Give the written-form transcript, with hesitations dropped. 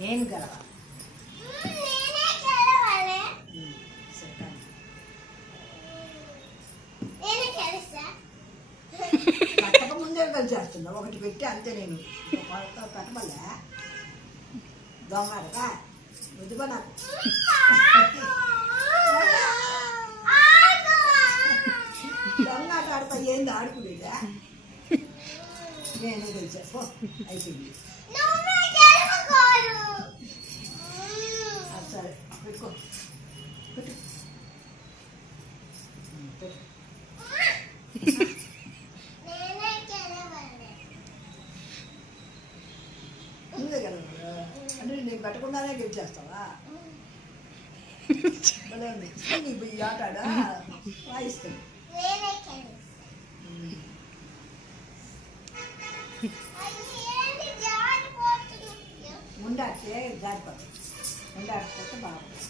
నేను గెలవాలి. కట్టక ముందే కలిసేస్తున్నా ఒకటి పెట్టి అంతే. నేను కట్టమలే దొంగ ముద్దుగా నాకు దొంగ ఆడతా. ఏంది ఆడుకునేదా? నేనే కలిసా అయిపోయింది. సరే పెట్టుకో పెట్టు. ముందే కదా అంటే నేను పెట్టకుండానే గెలిచేస్తావా? భలే ఉంది నీకు ఈ ఆట వాయిస్తాను. ఉండాడితే జారిపోతుంది. ఉండాడిపోతే బాగుంటుంది.